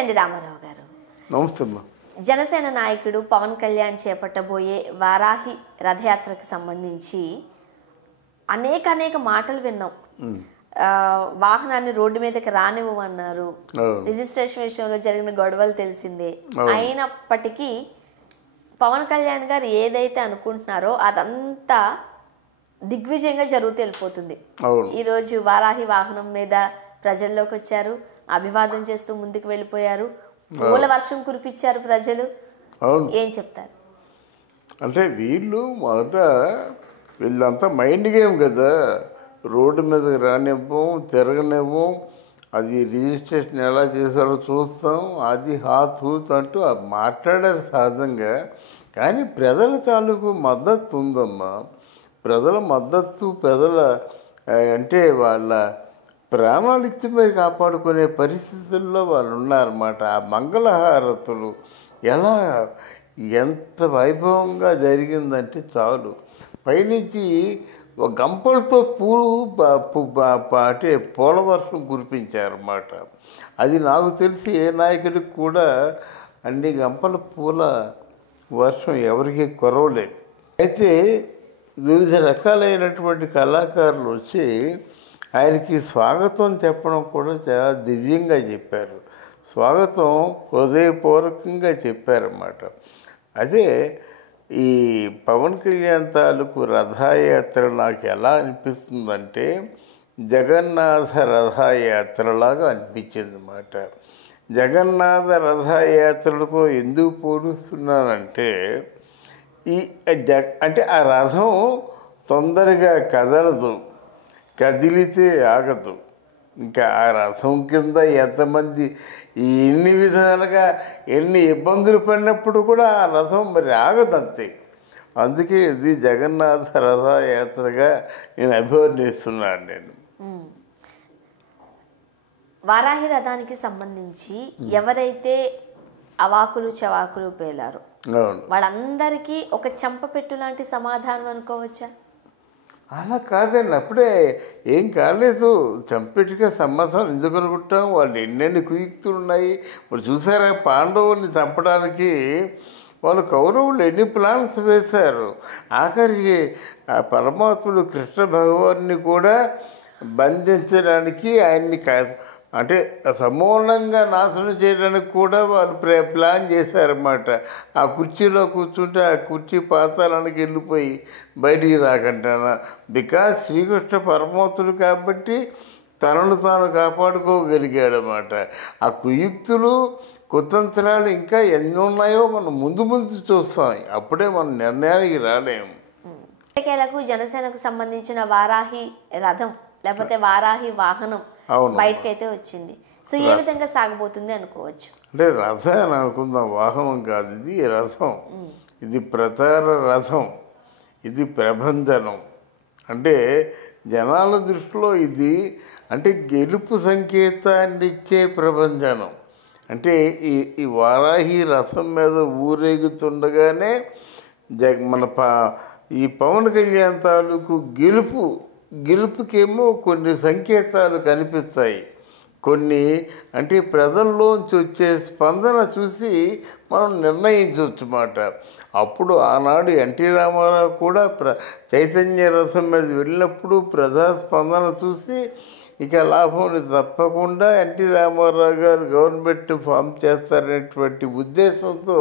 అండి రామారావు గారు. నమస్తే అమ్మా. జనసేన నాయకుడు పవన్ కళ్యాణ్ చేపట్టబోయే వారాహి రథయాత్రకు సంబంధించి అనేక మాటలు విన్నాం. వాహనాన్ని రోడ్డు మీదకి రానివ్వమన్నారు. రిజిస్ట్రేషన్ విషయంలో జరిగిన గొడవలు తెలిసిందే. అయినప్పటికీ పవన్ కళ్యాణ్ గారు ఏదైతే అనుకుంటున్నారో అదంతా దిగ్విజయంగా జరుగుతూ వెళ్ళిపోతుంది. ఈరోజు వారాహి వాహనం మీద ప్రజల్లోకి వచ్చారు, అభివాదం చేస్తూ ముందుకు వెళ్ళిపోయారు, పూల వర్షం కురిపించారు ప్రజలు. ఏం చెప్తారు? అంటే వీళ్ళంతా మైండ్ గేమ్ కదా. రోడ్డు మీదకి రానివ్వం, తిరగనివ్వం, అది రిజిస్ట్రేషన్ ఎలా చేశారో చూస్తాం, అది హూత్ అంటూ మాట్లాడారు సహజంగా. కానీ ప్రజల తాలూకు మద్దతు ఉందమ్మా. ప్రజల మద్దతు, అంటే వాళ్ళ ప్రాణాలు ఇచ్చి మరి కాపాడుకునే పరిస్థితుల్లో వాళ్ళు ఉన్నారన్నమాట. ఆ మంగళహారతులు ఎంత వైభవంగా జరిగిందంటే చాలు. పైనుంచి ఒక గంపలతో అంటే పూల వర్షం కురిపించారన్నమాట. అది నాకు తెలిసి ఏ నాయకుడికి కూడా అన్ని గంపల పూల వర్షం ఎవరికి కురవలేదు. అయితే వివిధ రకాలైనటువంటి కళాకారులు వచ్చి ఆయనకి స్వాగతం చెప్పడం కూడా చాలా దివ్యంగా చెప్పారు. స్వాగతం హృదయపూర్వకంగా చెప్పారన్నమాట. అదే ఈ పవన్ కళ్యాణ్ తాలూకు రథయాత్ర నాకు ఎలా అనిపిస్తుందంటే జగన్నాథ రథయాత్రలాగా అనిపించింది అన్నమాట. జగన్నాథ రథయాత్రలతో ఎందుకు పోలుస్తున్నానంటే అంటే ఆ రథం తొందరగా కదలదు, కదిలితే ఆగదు. ఇంకా ఆ రథం కింద ఎంతమంది ఎన్ని విధాలుగా ఎన్ని ఇబ్బందులు పడినప్పుడు కూడా ఆ రథం మరి ఆగదంతే. అందుకే ఇది జగన్నాథ రథయాత్రగా నేను అభివర్ణిస్తున్నాను. నేను వారాహి రథానికి సంబంధించి ఎవరైతే అవాకులు చవాకులు పేలారు వాళ్ళందరికీ ఒక చెంపపెట్టు లాంటి సమాధానం అనుకోవచ్చా? అలా కాదండి, అప్పుడే ఏం కాలేదు. చంపెట్టుగా సమాధానం ఎందుకు అనుకుంటాం? వాళ్ళు ఎన్నెన్ని కుయుక్తులు ఉన్నాయి. ఇప్పుడు చూసారా, పాండవుల్ని చంపడానికి వాళ్ళు కౌరవులు ఎన్ని ప్లాన్స్ వేశారు. ఆఖరికి ఆ పరమాత్ముడు కృష్ణ భగవాన్ని కూడా బంధించడానికి ఆయన్ని అంటే సమూలంగా నాశనం చేయడానికి కూడా వాళ్ళు ప్లాన్ చేశారన్నమాట. ఆ కుర్చీలో కూర్చుంటే ఆ కుర్చీ పాతాళానికి వెళ్ళిపోయి బయటికి రాకంటానా. బికాజ్ శ్రీకృష్ణ పరమాత్ముడు కాబట్టి తనను తాను కాపాడుకోగలిగాడనమాట. ఆ కుయుక్తులు కుతంత్రాలు ఇంకా ఎన్ని ఉన్నాయో మనం ముందు చూస్తాం. అప్పుడే మనం నిర్ణయానికి రాలేము. జనసేనకు సంబంధించిన వారాహి రథం లేకపోతే వారాహి వాహనం బయటకైతే వచ్చింది. సో ఏ విధంగా సాగబోతుంది అనుకోవచ్చు? అంటే రథం అని అనుకుందాం, వాహనం కాదు. ఇది రథం, ఇది ప్రచార రథం, ఇది ప్రభంజనం. అంటే జనాల దృష్టిలో ఇది అంటే గెలుపు సంకేతాన్ని ఇచ్చే ప్రభంజనం. అంటే ఈ వారాహి రథం మీద ఊరేగుతుండగానే ఈ పవన్ కళ్యాణ్ తాలూకు గెలుపుకేమో కొన్ని సంకేతాలు కనిపిస్తాయి. కొన్ని అంటే ప్రజల్లోంచి వచ్చే స్పందన చూసి మనం నిర్ణయించవచ్చు మాట. అప్పుడు ఆనాడు ఎన్టీ రామారావు కూడా చైతన్య రథం మీద వెళ్ళినప్పుడు ప్రజాస్పందన చూసి ఇక లాభం తప్పకుండా ఎన్టీ రామారావు గారు గవర్నమెంట్ని ఫామ్ చేస్తారనేటువంటి ఉద్దేశంతో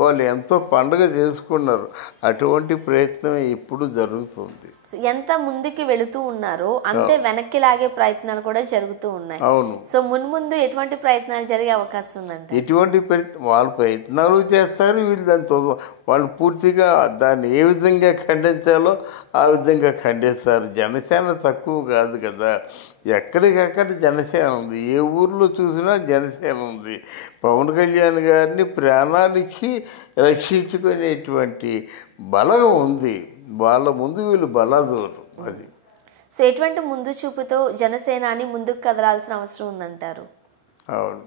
వాళ్ళు ఎంతో పండుగ చేసుకున్నారు. అటువంటి ప్రయత్నమే ఇప్పుడు జరుగుతుంది. ఎంత ముందుకి వెళుతూ ఉన్నారో అంతే వెనక్కి లాగే ప్రయత్నాలు కూడా జరుగుతూ ఉన్నాయి. అవును. సో మున్ముందు ఎటువంటి ప్రయత్నాలు జరిగే అవకాశం ఉందంటే ఎటువంటి వాళ్ళు ప్రయత్నాలు చేస్తారు. వాళ్ళు పూర్తిగా దాన్ని ఏ విధంగా ఖండించాలో ఆ విధంగా ఖండిస్తారు. జనసేన తక్కువ కాదు కదా, ఎక్కడికక్కడ జనసేన ఉంది. ఏ ఊర్లో చూసినా జనసేన ఉంది. పవన్ కళ్యాణ్ గారిని ప్రాణానికి రక్షించుకునేటువంటి బలగం ఉంది. వాళ్ళ ముందు వీళ్ళు బలాదూరు. అది సో ఎటువంటి ముందు చూపుతో జనసేనాని ముందుకు కదలాల్సిన అవసరం ఉందంటారు? అవును.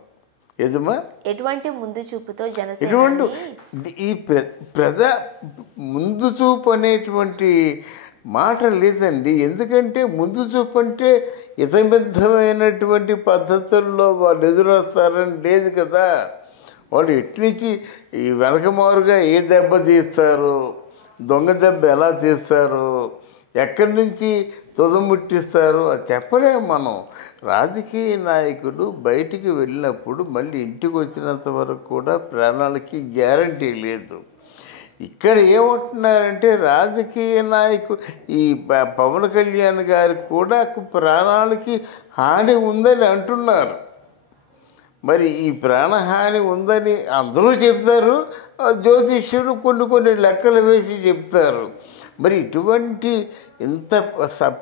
ఏదమ్మా ఎటువంటి ముందు చూపుతో జనసేన ఈ ముందు చూపు అనేటువంటి మాట లేదండి. ఎందుకంటే ముందు చూపంటే ఇతమిద్దమైనటువంటి పద్ధతుల్లో వాళ్ళు ఎదురొస్తారని లేదు కదా. వాళ్ళు ఎట్నుంచి ఈ వెనకమారుగా ఏ దెబ్బ తీస్తారు, దొంగ దెబ్బ ఎలా తీస్తారు, ఎక్కడి నుంచి తుదముట్టిస్తారు అది చెప్పలేము మనం. రాజకీయ నాయకుడు బయటికి వెళ్ళినప్పుడు మళ్ళీ ఇంటికి వచ్చినంత వరకు కూడా ప్రాణాలకి గ్యారంటీ లేదు. ఇక్కడ ఏమంటున్నారంటే రాజకీయ నాయకుడు ఈ పవన్ కళ్యాణ్ గారికి కూడా ప్రాణాలకి హాని ఉందని అంటున్నారు. మరి ఈ ప్రాణహాని ఉందని అందరూ చెప్తారు, జ్యోతిష్యుడు కొన్ని లెక్కలు వేసి చెప్తారు. మరి ఇటువంటి ఇంత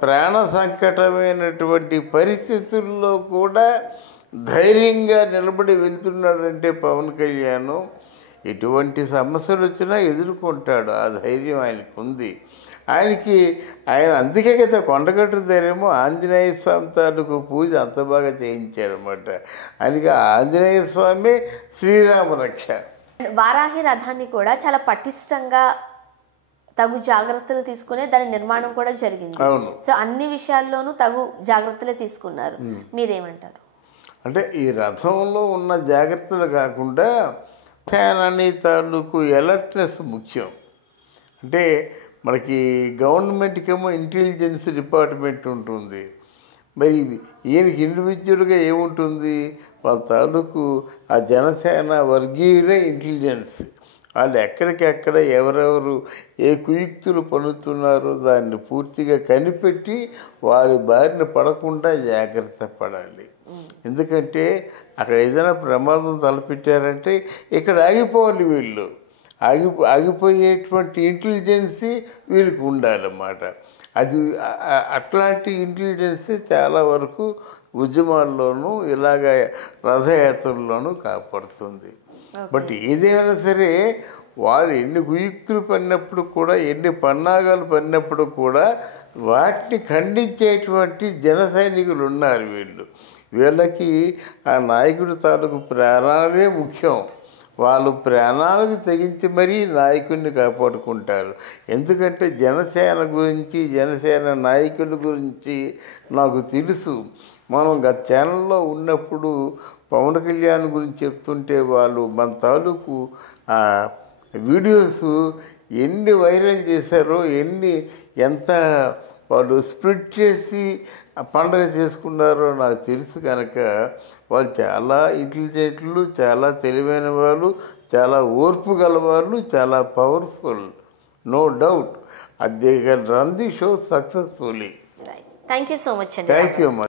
ప్రాణ సంకటమైనటువంటి పరిస్థితుల్లో కూడా ధైర్యంగా నిలబడి వెళ్తున్నాడంటే పవన్ కళ్యాణ్ ఎటువంటి సమస్యలు వచ్చినా ఎదుర్కొంటాడు. ఆ ధైర్యం ఆయనకు ఉంది. ఆయన అందుకే కదా కొండగట్టు ధైర్యము ఆంజనేయ స్వామి తాలూకు పూజ అంత బాగా చేయించాడనమాట. ఆయనకి ఆంజనేయ స్వామి శ్రీరామ రక్ష. వారాహి రథాన్ని కూడా చాలా పటిష్టంగా తగు జాగ్రత్తలు తీసుకునే దాని నిర్మాణం కూడా జరిగింది. అవును. సో అన్ని విషయాల్లోనూ తగు జాగ్రత్తలే తీసుకున్నారు. మీరేమంటారు? అంటే ఈ రథంలో ఉన్న జాగ్రత్తలు కాకుండా సేనాని తాలూకు అలర్ట్నెస్ ముఖ్యం. అంటే మనకి గవర్నమెంట్కి ఏమో ఇంటెలిజెన్స్ డిపార్ట్మెంట్ ఉంటుంది. మరి ఈయనకి ఇండివిజువల్గా ఏముంటుంది? వాళ్ళ తాలూకు ఆ జనసేన వర్గీయులే ఇంటెలిజెన్స్. వాళ్ళు ఎక్కడికెక్కడ ఎవరెవరు ఏ కుయుక్తులు పన్నుతున్నారో దాన్ని పూర్తిగా కనిపెట్టి వారి బారిన పడకుండా జాగ్రత్త పడాలి. ఎందుకంటే అక్కడ ఏదైనా ప్రమాదం తలపెట్టారంటే ఇక్కడ ఆగిపోవాలి. వీళ్ళు ఆగిపోయేటువంటి ఇంటెలిజెన్సీ వీళ్ళకి ఉండాలన్నమాట. అది అట్లాంటి ఇంటెలిజెన్సీ చాలా వరకు ఉద్యమాల్లోనూ ఇలాగ రథయాత్రల్లోనూ కాపాడుతుంది. బట్ ఏదైనా సరే వాళ్ళు ఎన్ని కుయుక్తులు పడినప్పుడు కూడా, ఎన్ని పన్నాగాలు పడినప్పుడు కూడా వాటిని ఖండించేటువంటి జన సైనికులు ఉన్నారు. వీళ్ళకి ఆ నాయకుడి తాలూకు ప్రాణాలే ముఖ్యం. వాళ్ళు ప్రాణాలకు తెగించి మరీ నాయకుడిని కాపాడుకుంటారు. ఎందుకంటే జనసేన గురించి, జనసేన నాయకుల గురించి నాకు తెలుసు. మనం గత ఛానల్లో ఉన్నప్పుడు పవన్ కళ్యాణ్ గురించి చెప్తుంటే వాళ్ళు మన తాలూకు వీడియోస్ ఎన్ని వైరల్ చేశారో, ఎంత వాళ్ళు స్ప్రెడ్ చేసి పండగ చేసుకున్నారో నాకు తెలుసు. కనుక వాళ్ళు చాలా ఇంటెలిజెంట్లు, చాలా తెలివైన వాళ్ళు, చాలా ఓర్పు గలవాళ్ళు, చాలా powerful, no doubt. They can run the show successfully. Thank you so much అండి. Thank you.